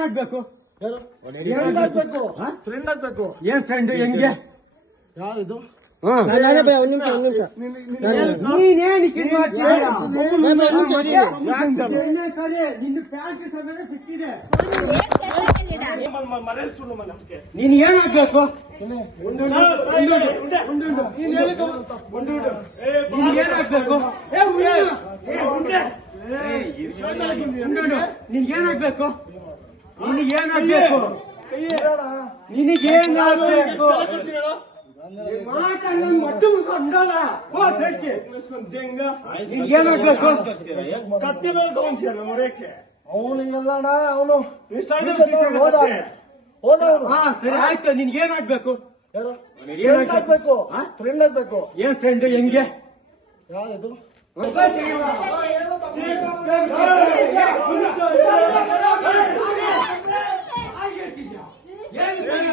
ಏನಾಗ್ಬೇಕು? ಫ್ರೆಂಡ್ ಆಗ್ಬೇಕು. ಏನ್ ಫ್ರೆಂಡ್? ಹೆಂಗೆ? ಯಾರಿದು? ನಾನೇ ಭಯ, ಒಂದ್ ನಿಮಿಷ ನೀನೇನಕ್ಕೆ ಹಿಂಗ್ ಮಾಡ್ತೀಯ? ಯಾಕೆ ಸರಿ, ನಿನ್ನ ಪ್ಯಾಂಟ್ ಸಮೇತ ಸಿಕ್ಕಿದೆ. ಮನೇಲಿ ಸುಳ್ಳು ನಮ್ಗೆ ನೀನ್ ಏನಾಗ್ಬೇಕು? ನೀನ್ ಏನಾಗ್ಬೇಕು? ನಿನ್ಗೇನಾಗ್ಬೇಕು? ನಿನಗೇನಾಗ್ಬೇಕು? ಮಾತನ್ನ ಮಟ್ಟು ಕೊಂಡಲ್ಲ. ನಿನ್ಗೇನಾಗ್ಬೇಕು? ಕತ್ತಿ ಮೇಲೆ ತಗೊಂತೀಯಲ್ಲ ನೋಡಕ್ಕೆ. ಅವನಿಗೆಲ್ಲ ಅವನು ಹಾ ಸರಿ ಆಯ್ತು. ನಿನ್ಗೇನಾಗ್ಬೇಕು? ಫ್ರೆಂಡ್ ಆಗ್ಬೇಕು. ಫ್ರೆಂಡ್ ಆಗ್ಬೇಕು. ಏನ್ ಫ್ರೆಂಡ್? ಹೆಂಗೆ? ಯಾರಿದು?